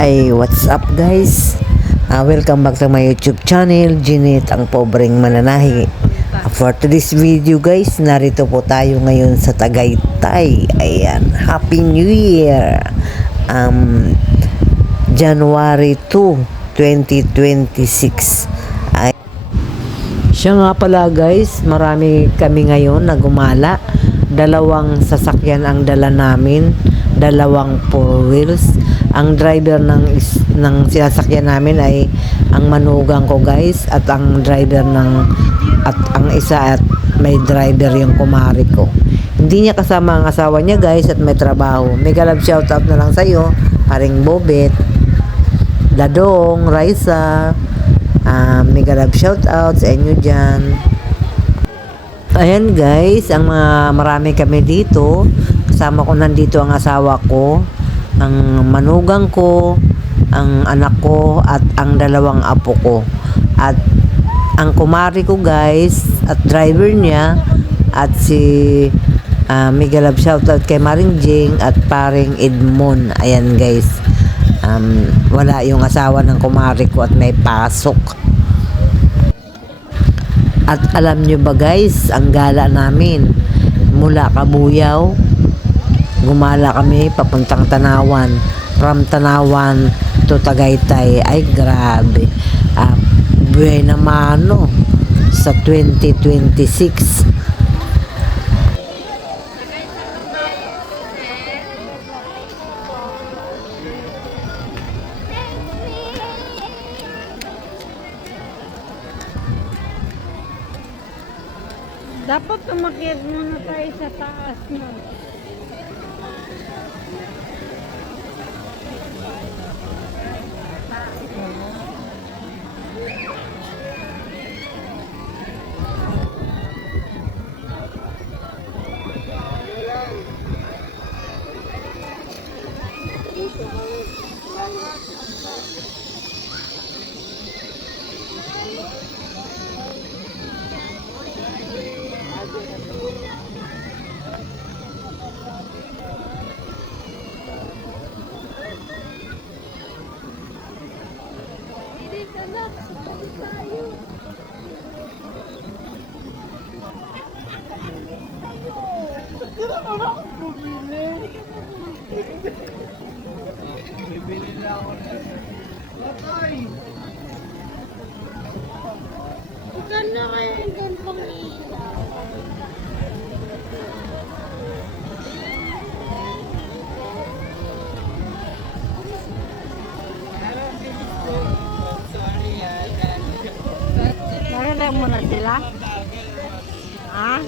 Ay, what's up guys? Welcome back to my YouTube channel, Ginit ang Pobreng Mananahi. For today's video guys, narito po tayo ngayon sa Tagaytay. Ayan, Happy New Year! January 2, 2026. Siya nga pala guys, marami kami ngayon na gumala. Dalawang sasakyan ang dala namin, dalawang four wheels. Ang driver ng sinasakyan namin ay ang manugang ko guys, at ang driver at ang isa at may driver yung kumari ko. Hindi niya kasama ang asawa niya guys at may trabaho. Mega love shoutout na lang sa'yo, paring Bobet, Dadong, Raisa. Mega love shoutout sa inyo dyan. Ayan guys, marami kami dito. Kasama ko nandito ang asawa ko, ang manugang ko, ang anak ko, at ang dalawang apo ko. At ang kumari ko guys, at driver niya, at si mega love shoutout kay Maring Jing at paring Edmond. Ayan guys, wala yung asawa ng kumari ko at may pasok. At alam nyo ba guys, ang gala namin mula Kabuyaw, gumala kami papuntang Tanawan, from Tanawan to Tagaytay. Ay grabe, buena mano sa 2026. Dapat umakyat muna tayo sa taas na. Bibili na ako na. Patay! Ganda kayo yung gantong ilaw. Narinig mo na sila? Ha?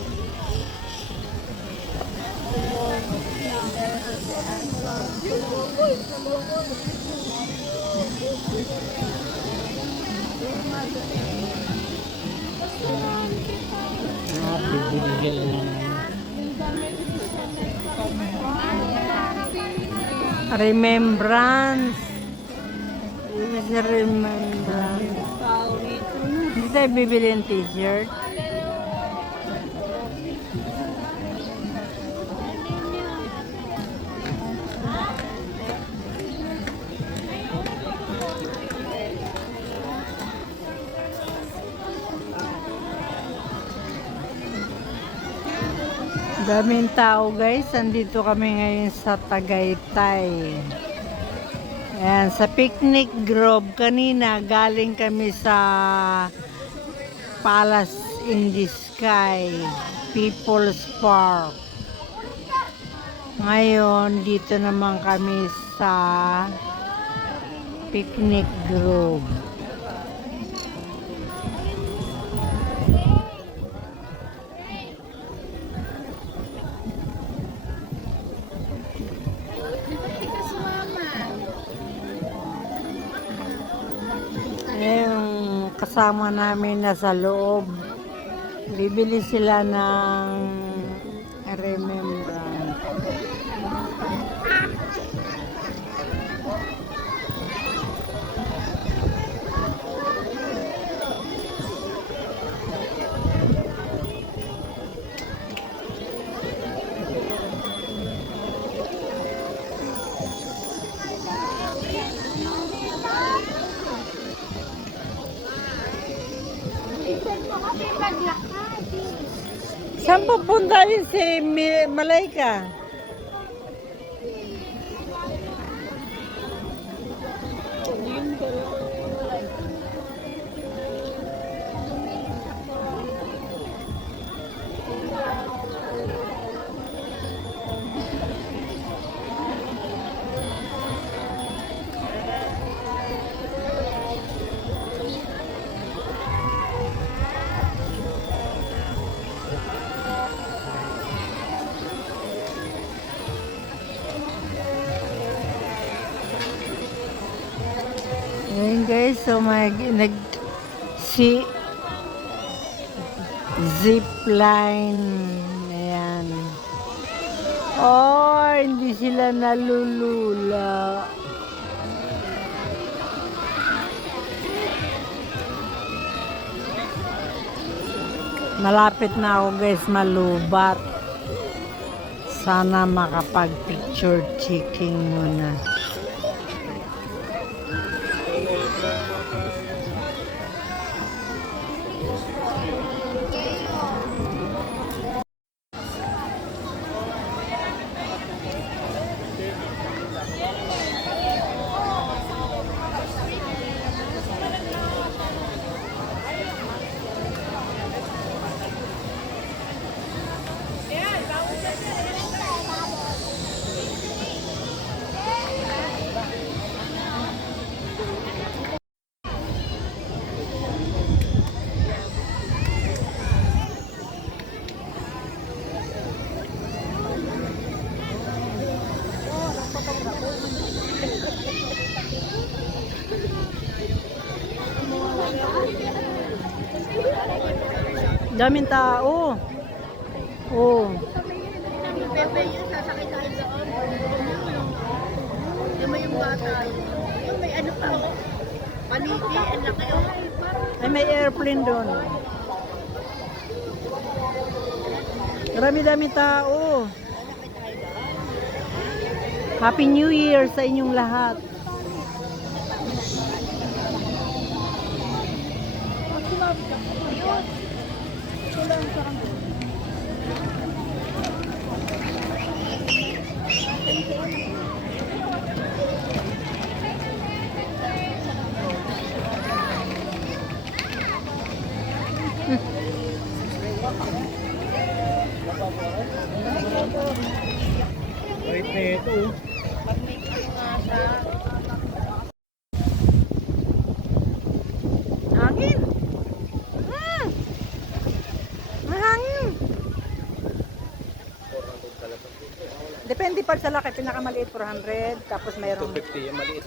Remembrance. This is a remembrance. Hindi tayo bibili ng t-shirt. Daming tao guys, andito kami ngayon sa Tagaytay. Ayan, sa picnic grove. Kanina galing kami sa Palace in the Sky, People's Park. Ngayon, dito naman kami sa picnic grove. Yung kasama namin na sa loob, bibili sila ng remembrance. Pupunta rin si Malayka. Ayan guys, so si zipline. Ayan. Oh, hindi sila nalulula. Malapit na ako guys malubat. Sana makapag-picture taking muna. Daming tao. Oh. Pepe yun, sasakay tayo doon. Yung may yung bata. Yung may ano pa, oh. Paniki, ang laki, oh. Ay, may airplane doon. Marami-dami tao. Happy New Year sa inyong lahat. Wait na ito. Hangin. Mahangin. Depende pag sa laki, pinakamaliit 400, tapos mayroong 250 yung maliit.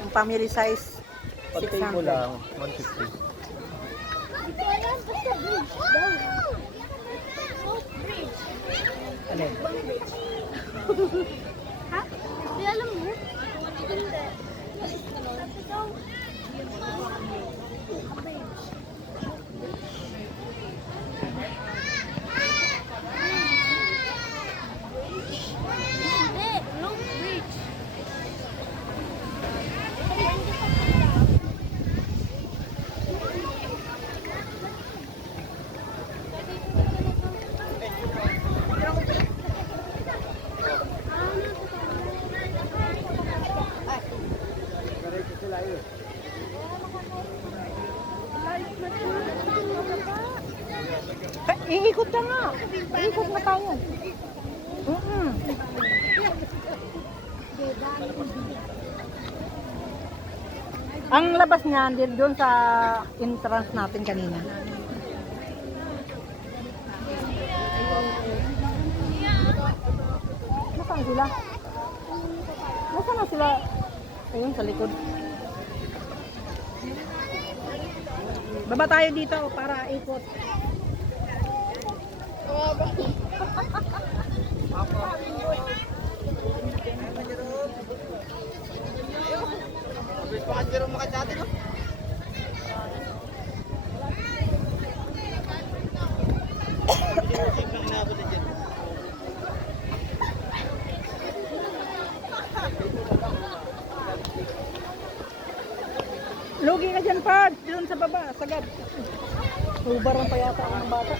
yung family size Pantay mo 600. lang, 150. Ito alam, basta bridge. Soft bridge. Ano yun? Ha? Di alam mo? Hindi. Hindi, long bridge. Iikot na nga. Iikot na tayo. Ang labas niya, doon sa entrance natin kanina. Nasaan sila? Nasaan na sila? Ayun, sa likod. Baba tayo dito para ikot. Lugi ka dyan, Pad. Doon sa baba, sagad. Ubaran pa yata ako ng bata.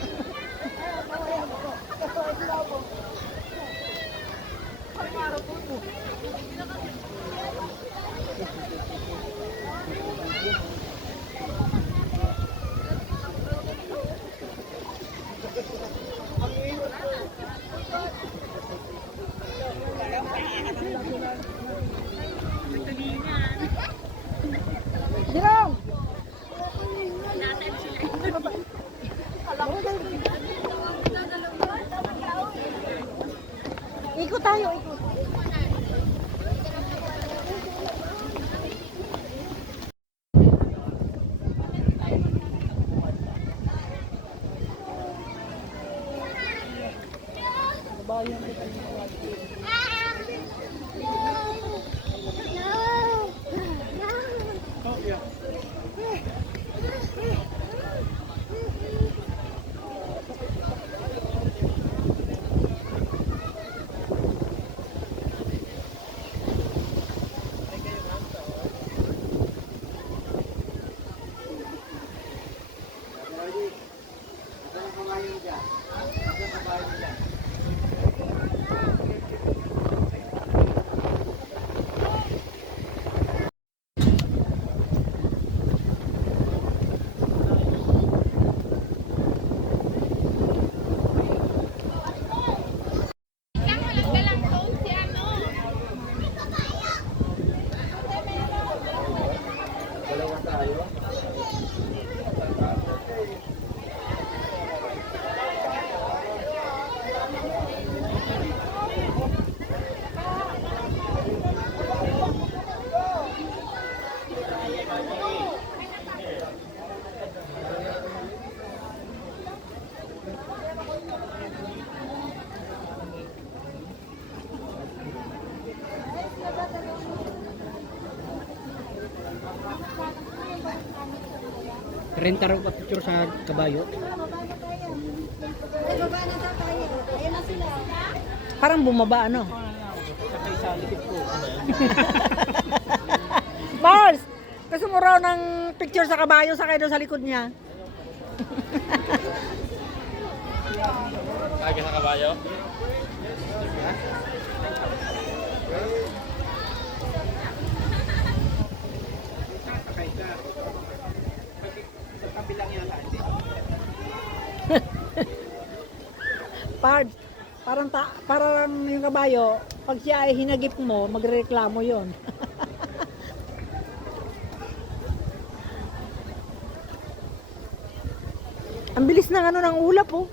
Jerome! Ikot tayo, ikot. Renta raw pa picture sa kabayo. Parang bumaba, ano? Sakay sa likod ko. Mars! Gusto mo raw ng picture sa kabayo, sakay doon sa likod niya. Kaya sa kabayo? Sakay ka. Sa kabilang yata. Parang yung kabayo, pag siya ay hinagip mo, magreklamo yon. Ang bilis ng ano ng ulap, oh.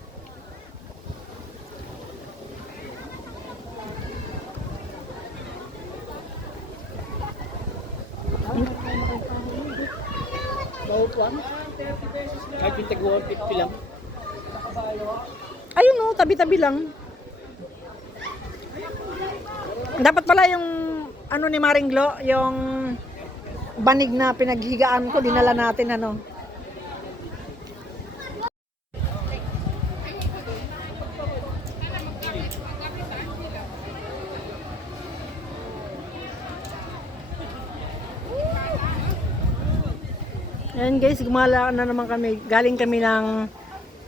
Bawal po ano? Kahit yung tag-150 lang. Ayun, oh, tabi-tabi lang. Dapat pala yung ano ni Maring Glo, yung banig na pinaghigaan ko, dinala natin ano. Ayan guys, gumala na naman kami. Galing kami ng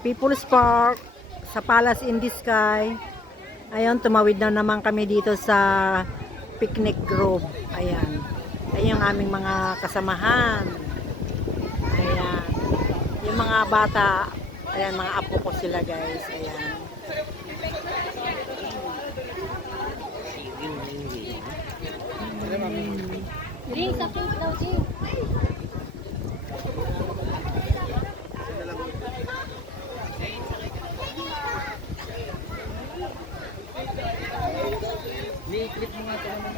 People's Park sa Palace in the Sky. Ayun, tumawid na naman kami dito sa Picnic Grove. Ayan. Ayan yung aming mga kasamahan. Ayan. Yung mga bata, ayan, mga apo ko sila guys. Ayan. Ding, sa food daw, Ding. I-clip mo nga ito naman.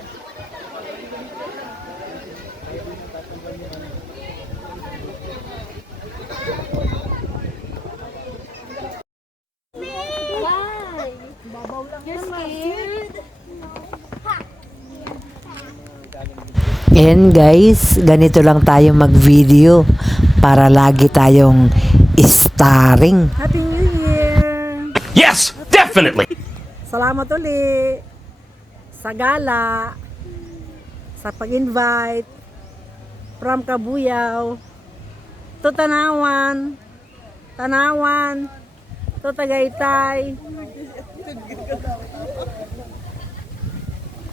Why? You're scared? And guys, ganito lang tayo mag-video para lagi tayong starring. Happy New Year! Yes, definitely. Salamat uli sa gala, sa pag-invite from Kabuyaw to Tanawan, to Tagaytay,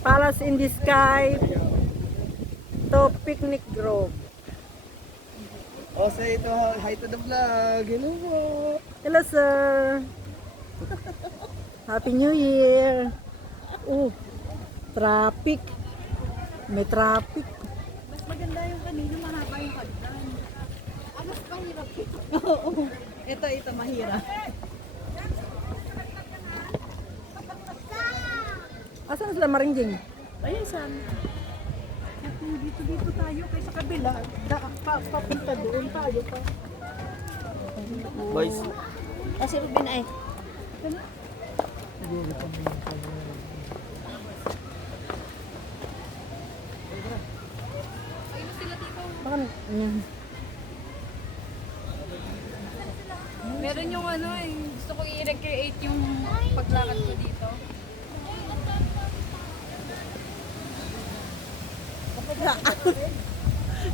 Palace in the Sky, to Picnic Grove. Oh, say ito, hi to the vlog. Hello po. Hello sir! Happy New Year! Oh, Traffic. May traffic. Mas maganda yung kanina, mahaba yung hagdan. Ah, mas mahirap ito. Oo. Ito, mahirap. Asan sila maringjing? Ayun, saan? Dito tayo kay sa kabila. Papunta doon tayo pa. Boys. Kasi Ruben ay. Bakit? Meron yung ano eh, gusto ko i-recreate yung paglakad ko dito.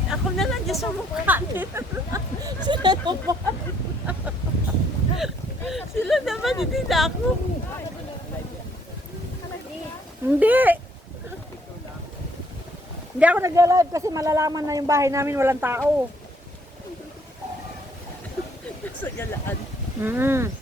Ako na lang dyan sa mukha nila. Sila naman. Sila naman, hindi na ako. Hindi! Hindi ako nagla-live kasi malalaman na yung bahay namin walang tao. Sa galaan. Mm.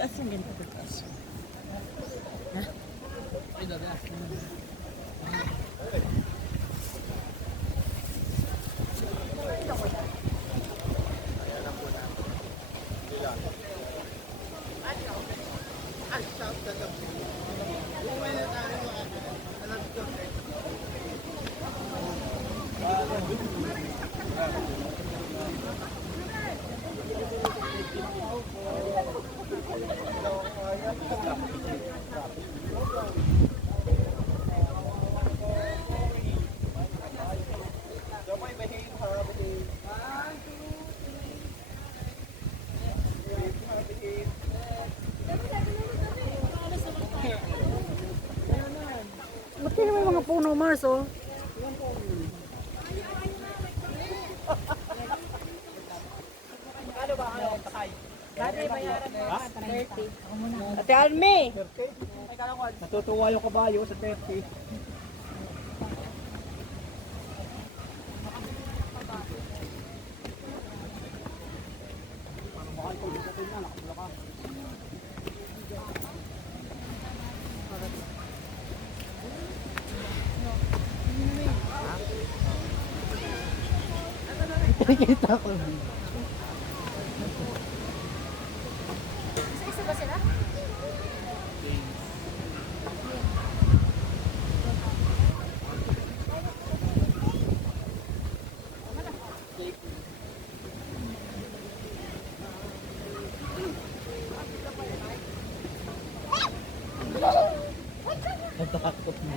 Kasi ganito ko kasi. Ba't kayo may mga puno, Mars, oh? Ate Almi! Natutuwa yung kabayo sa 30. Kita ko. Isa ba sila? Natakot mo.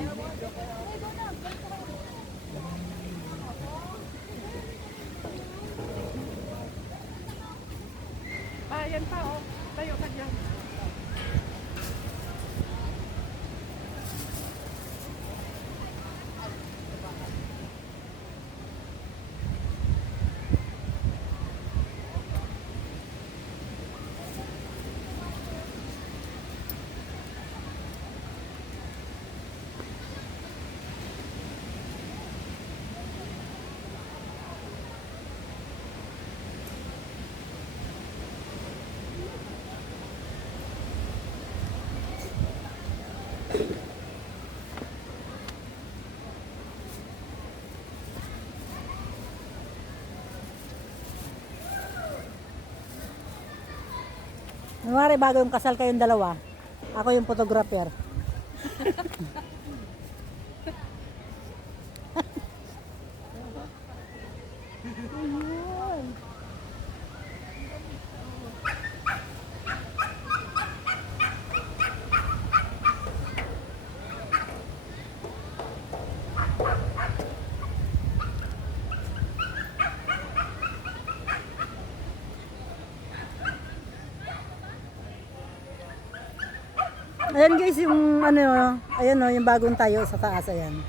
Ayan pa, oh. Tayo ka dyan. Kunwari bago yung kasal kayong dalawa, ako yung photographer. Ayan guys, yung ano, ayan o, yung bagong tayo sa taas, ayan.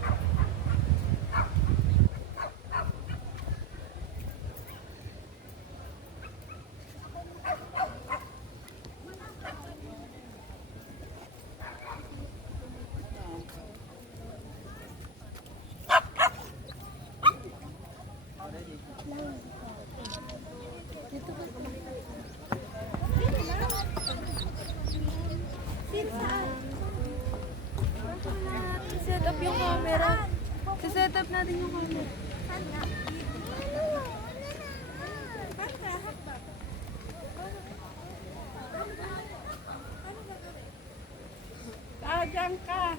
hanap natin yung ano. Diyan ka.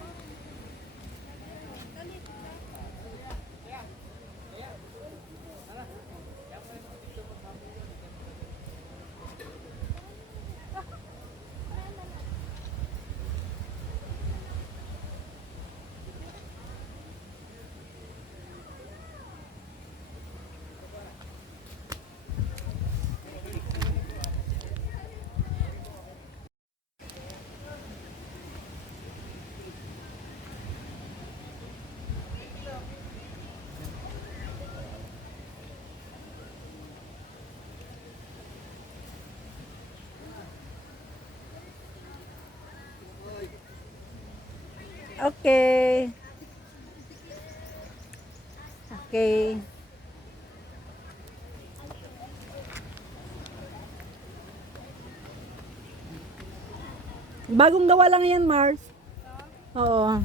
Okay. Okay. Bagong gawa lang yan, Mars. Oo.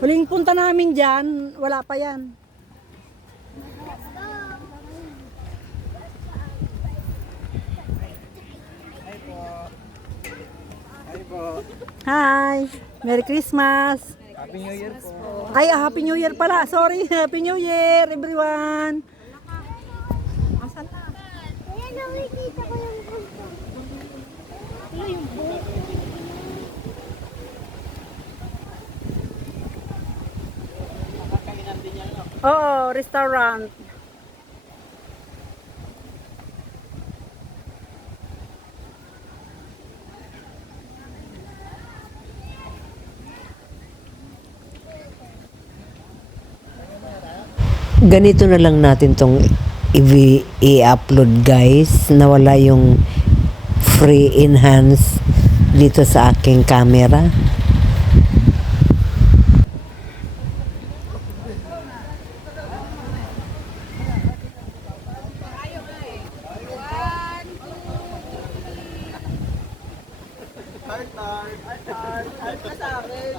Huling punta namin dyan, wala pa yan. Ay po. Hi! Merry Christmas! Happy New Year po. Ay, Happy New Year pala. Sorry, Happy New Year, everyone. Kaya nakikita ko yung punto. Ano yung buhok? Oo, restaurant. Ganito na lang natin tong i-upload guys, nawala yung free enhance dito sa aking camera. Heart ka sa akin.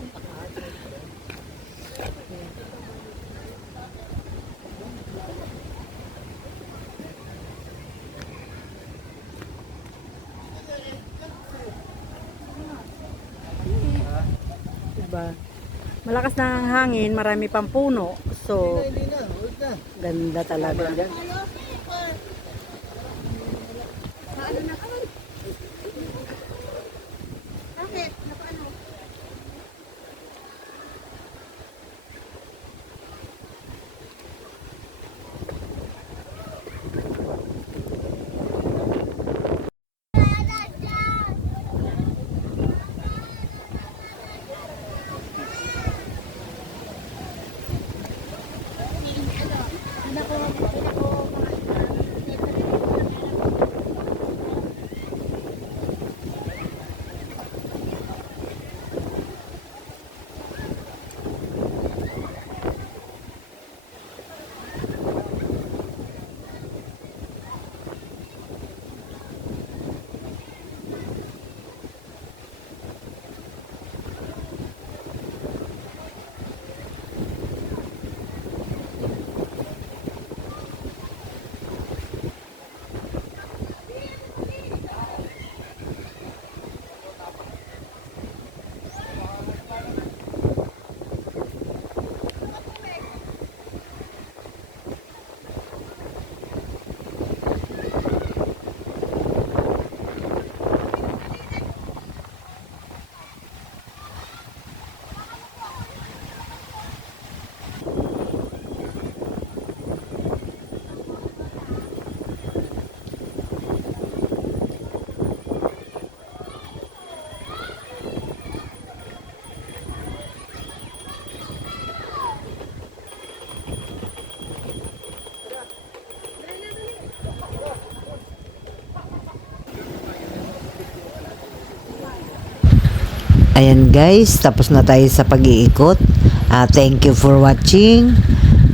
Diba? Malakas na ang hangin, marami pang puno. So, Hindi na, huwag na. ganda talaga. Bakit? Nakaano? Ayan guys, tapos na tayo sa pag-iikot. Thank you for watching.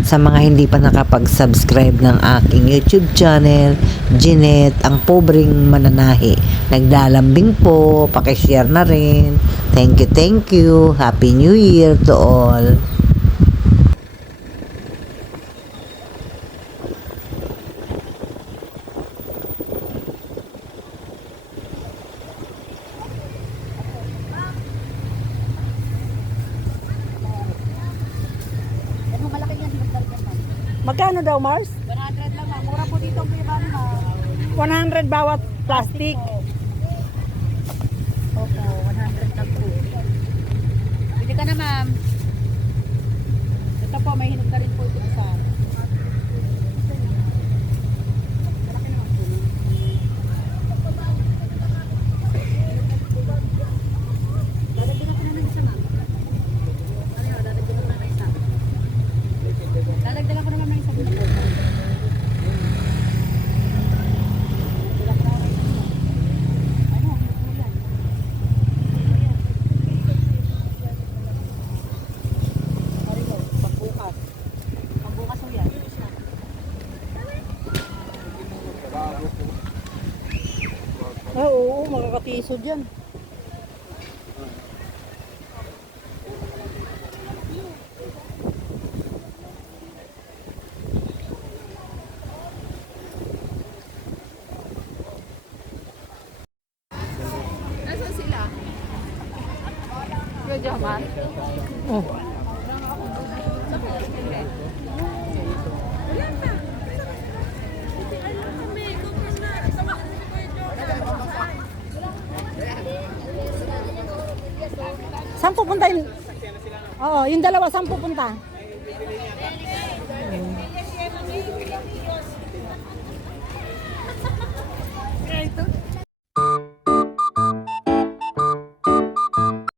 Sa mga hindi pa nakapag-subscribe ng aking YouTube channel, Jeanette, ang pobreng mananahi. Naglalambing po, pakishare na rin. Thank you. Happy New Year to all. Magkano daw, Mars? 100 lang ma'am. Mura po dito ang priban ma'am. 100 bawat plastic. Opo, 100 lang po. Pwede ka na ma'am. Ito po, may hinog na rin po ito isa. Dadagdagan ko na ng isa ma'am. Ano yun, dadagdagan ko na ng isa. Dadagdagan ko naman ng isa dito po. Pagbukas mo yan. Oo, makakatisod yan. Nasaan sila? Kuya Jamal? Oh. Saan pupunta yung... Oo, yung dalawa, saan pupunta?